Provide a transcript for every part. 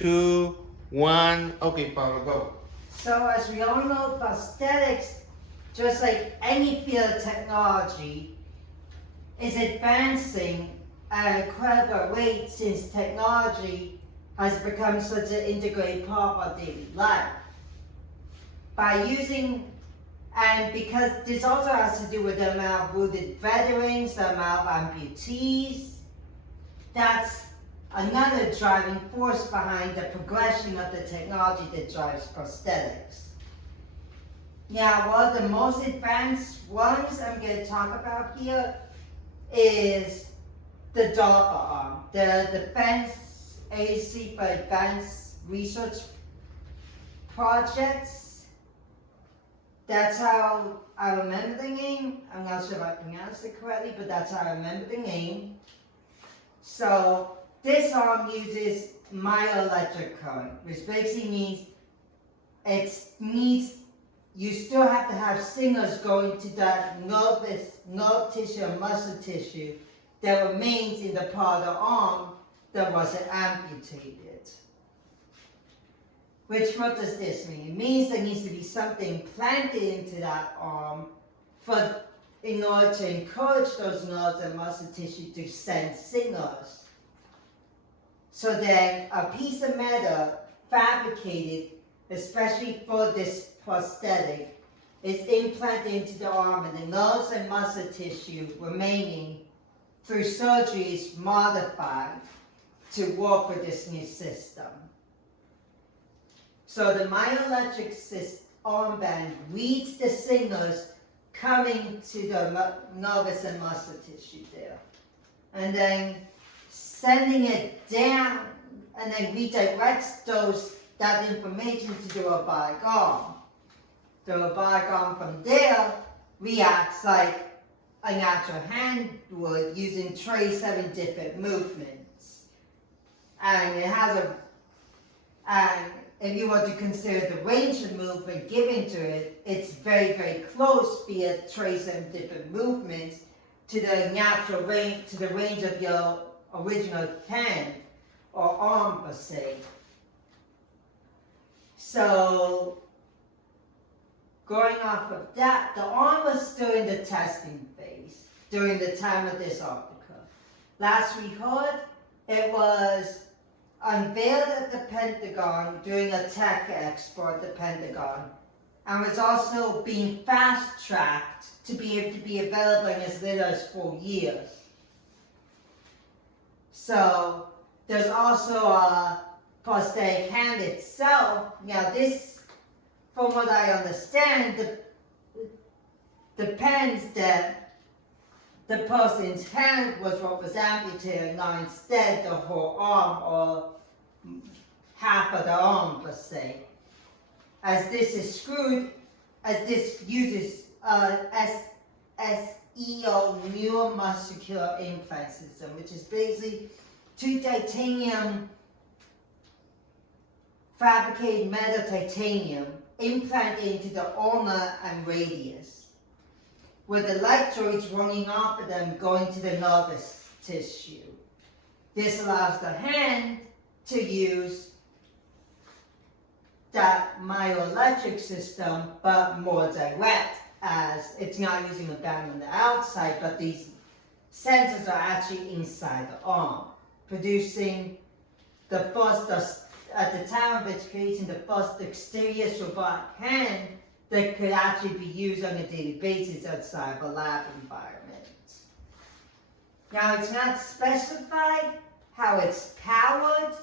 2, 1. Okay, Pablo, go. So as we all know, prosthetics, just like any field of technology, is advancing at an incredible rate since technology has become such an integrated part of our daily life. By using, and because this also has to do with the amount of wounded veterans, the amount of amputees, that's another driving force behind the progression of the technology that drives prosthetics. Now, one of the most advanced ones I'm going to talk about here is the DARPA arm, the Defense Agency for Advanced Research Projects. That's how I remember the name. I'm not sure if I pronounced it correctly, but that's how I remember the name. So this arm uses myoelectric current, which basically means you still have to have signals going to that nerve tissue or muscle tissue that remains in the part of the arm that wasn't amputated. What does this mean? It means there needs to be something planted into that arm in order to encourage those nerves and muscle tissue to send signals. So then a piece of metal fabricated especially for this prosthetic is implanted into the arm, and the nerves and muscle tissue remaining through surgery is modified to work with this new system. So the myoelectric armband reads the signals coming to the nervous and muscle tissue there, and then sending it down, and then redirects that information to the robotic arm. The robotic arm from there reacts like a natural hand would, using 27 different movements. And and if you want to consider the range of movement given to it, it's very, very close via 27 different movements to the natural range, to the range of your original hand or arm per se. So, going off of that, the arm was still in the testing phase during the time of this article. Last we heard, it was unveiled at the Pentagon during a tech expo at the Pentagon, and was also being fast-tracked to be able to be available in as little as 4 years. So, there's also a prosthetic hand itself. Now this, from what I understand, depends that the person's hand was what was amputated, not instead the whole arm or half of the arm per se. As this is screwed, as this uses SEO neuromuscular implant system, which is basically 2 titanium fabricated metal titanium implanted into the ulna and radius, with electrodes running off of them going to the nervous tissue. This allows the hand to use that myoelectric system, but more direct, as it's not using a band on the outside, but these sensors are actually inside the arm, producing at the time of its creation, the first exterior robotic hand that could actually be used on a daily basis outside of a lab environment. Now, it's not specified how it's powered.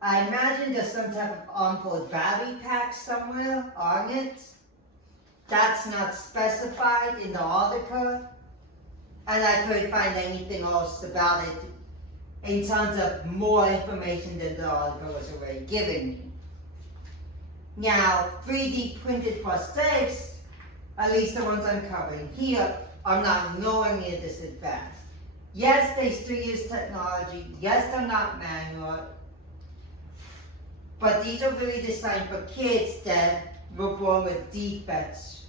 I imagine there's some type of onboard battery pack somewhere on it. That's not specified in the article, and I couldn't find anything else about it in terms of more information than the article was already giving me. Now, 3D printed prosthetics, at least the ones I'm covering here, are not nowhere near this advanced. Yes, they still use technology. Yes, they're not manual. But these are really designed for kids that were born with defects.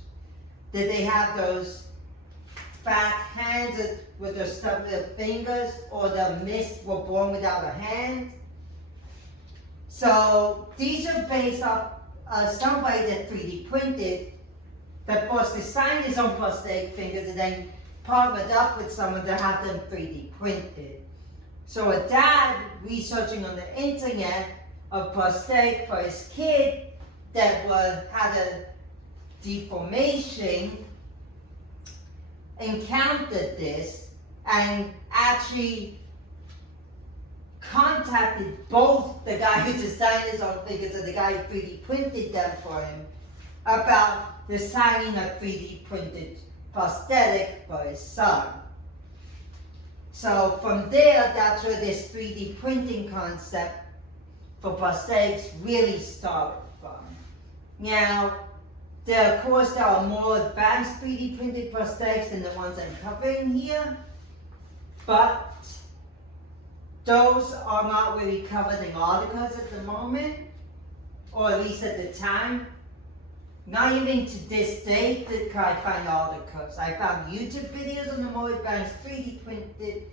That they have those fat hands with their stubbed fingers, or were born without a hand. So these are based off somebody that 3D printed, that first designed his own prosthetic fingers and then partnered up with someone to have them 3D printed. So a dad researching on the internet a prosthetic for his kid that had a deformation encountered this and actually contacted both the guy who designed his own figures and the guy who 3D printed them for him about designing a 3D printed prosthetic for his son. So from there, that's where this 3D printing concept for prosthetics really started from. Now, of course, there are more advanced 3D printed prosthetics than the ones I'm covering here, but those are not really covered in articles at the moment, or at least at the time. Not even to this day did I find articles. I found YouTube videos on the more advanced 3D printed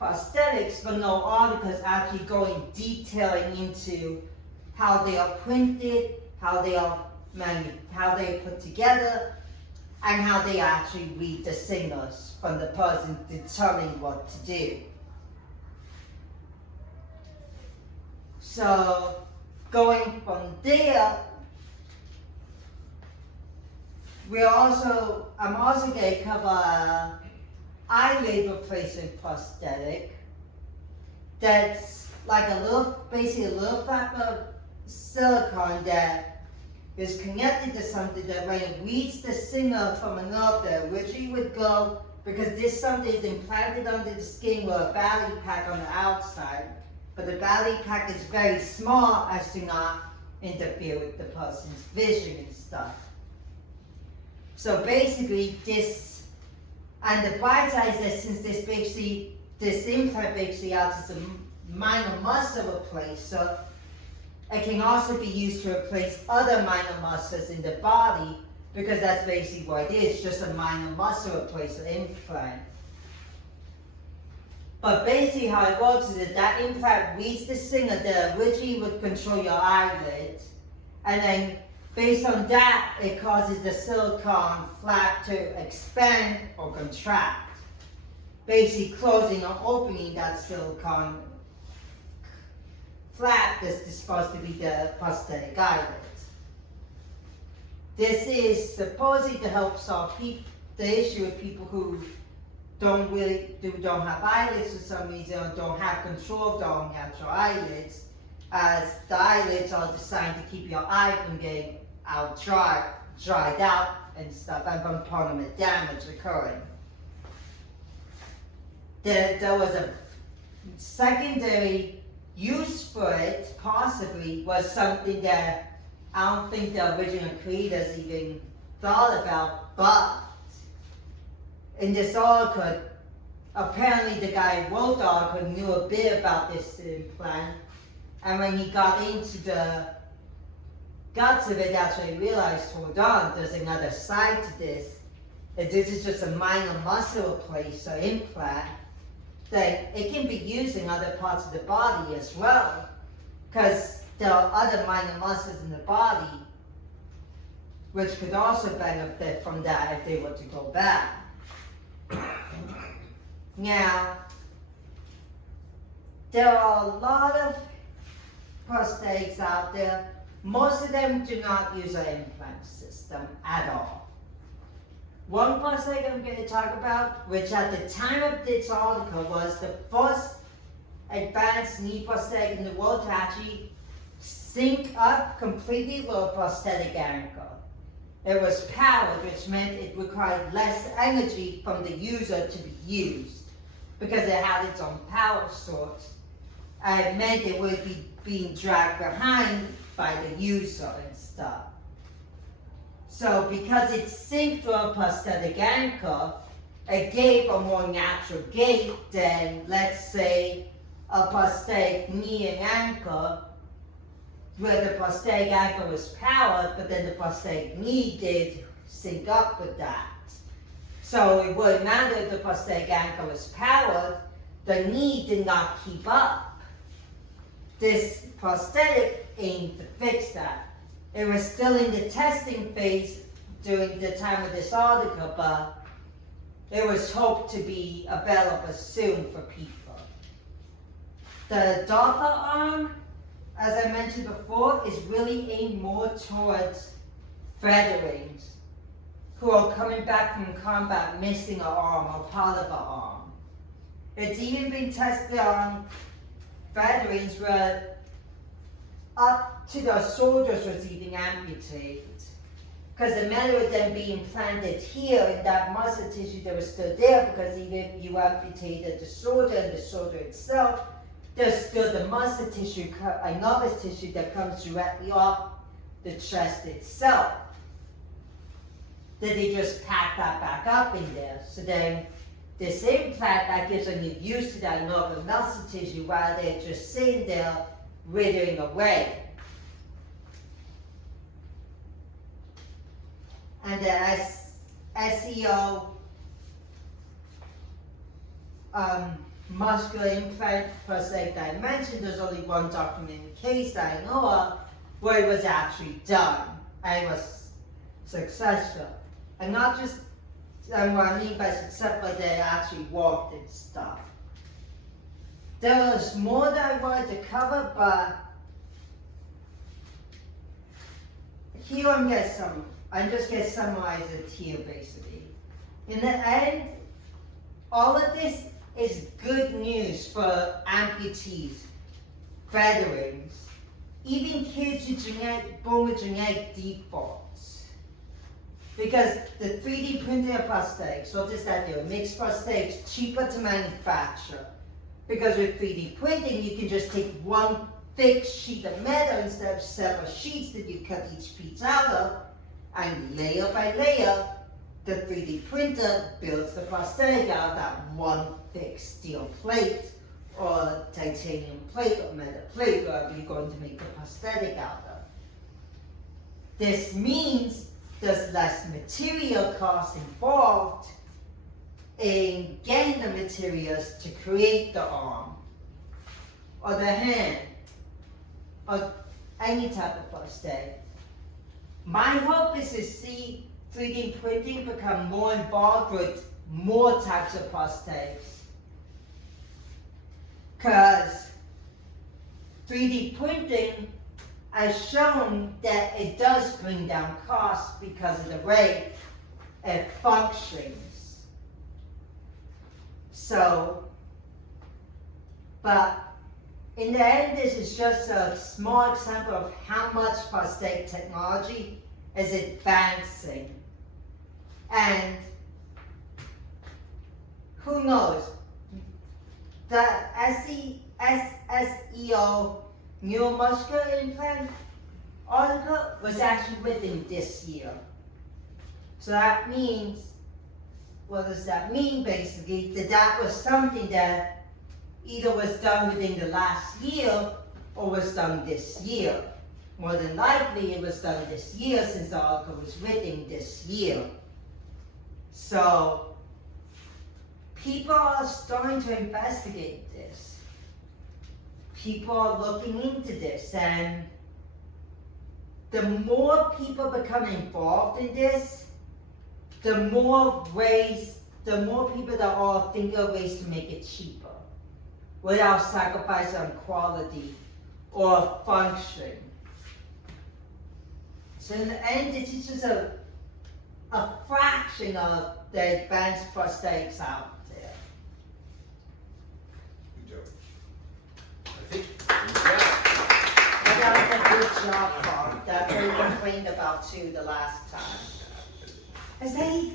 prosthetics, but no articles actually going detailing into how they are printed, how they are put together, and how they actually read the signals from the person determining what to do. So going from there, I'm also going to cover eyelid replacement prosthetic that's like basically a little flap of silicone that is connected to something that when it reads the signal from a nerve that originally would go, because this something is implanted under the skin with a battery pack on the outside, but the battery pack is very small as to not interfere with the person's vision and stuff. So basically this, and the bright side is that since this implant basically acts as a minor muscle replacer, it can also be used to replace other minor muscles in the body, because that's basically what it is, just a minor muscle replacer implant. But basically how it works is that implant reads the signal that originally would control your eyelids, and then based on that, it causes the silicone flap to expand or contract, basically closing or opening that silicone flap that's supposed to be the prosthetic eyelid. This is supposedly to help solve the issue with people who don't have eyelids for some reason, or don't have control of their own natural eyelids, as the eyelids are designed to keep your eye from getting dried out and stuff, and from permanent damage occurring. There was a secondary use for it, possibly, was something that I don't think the original creators even thought about, but in this article, apparently the guy who wrote the article knew a bit about this implant, and when he got into the guts of it, that's when he realized, hold on, there's another side to this. If this is just a minor muscle replacer implant, then it can be used in other parts of the body as well, because there are other minor muscles in the body which could also benefit from that if they were to go bad. Now, there are a lot of prosthetics out there. Most of them do not use an implant system at all. One prosthetic I'm going to talk about, which at the time of this article was the first advanced knee prosthetic in the world to actually sync up completely with a prosthetic ankle. It was powered, which meant it required less energy from the user to be used, because it had its own power source. And it meant it would be being dragged behind by the user and stuff. So because it synced to a prosthetic ankle, it gave a more natural gait than, let's say, a prosthetic knee and ankle, where the prosthetic ankle was powered, but then the prosthetic knee did sync up with that. So it wouldn't matter if the prosthetic ankle was powered, the knee did not keep up. this prosthetic aimed to fix that. It was still in the testing phase during the time of this article, but it was hoped to be available soon for people. The DARPA arm, as I mentioned before, is really aimed more towards veterans who are coming back from combat missing an arm or part of an arm. It's even been tested on veterans where up to their shoulders was even amputated. Because the metal would then be implanted here in that muscle tissue that was still there, because even if you amputated the shoulder and the shoulder itself, there's still the muscle tissue, another tissue that comes directly off the chest itself. Then they just pack that back up in there. So then this implant that gives them used to that normal muscle tissue while they're just sitting there withering away. And the SEO muscular implant prosthetic that I mentioned, there's only one documented case that I know of where it was actually done and it was successful. And not just, and what I mean by successful, they actually walked and stuff. There was more that I wanted to cover, but here I'm just going to summarize it here basically. In the end, all of this is good news for amputees, veterans, even kids born with genetic defaults. Because the 3D printed prosthetics, what does that do? It makes prosthetics cheaper to manufacture. Because with 3D printing, you can just take one thick sheet of metal instead of several sheets that you cut each piece out of, and layer by layer, the 3D printer builds the prosthetic out of that one thick steel plate, or titanium plate, or metal plate, whatever you're going to make the prosthetic out of. This means there's less material cost involved in getting the materials to create the arm, or the hand, or any type of prosthetic. My hope is to see 3D printing become more involved with more types of prosthetics. Because 3D printing has shown that it does bring down costs because of the way it functions. So, but in the end, this is just a small example of how much prosthetic technology is advancing. And who knows? The SEO neuromuscular implant article was actually written this year. So that means, what does that mean basically? That was something that either was done within the last year or was done this year. More than likely it was done this year since the article was written this year. So people are starting to investigate this. People are looking into this, and the more people become involved in this, the more people that are thinking of ways to make it cheaper without sacrificing on quality or function. So in the end, this is just a fraction of the advanced prosthetics out there. Good job. I think And that was a good job, Bob. That we complained about too the last time. I say,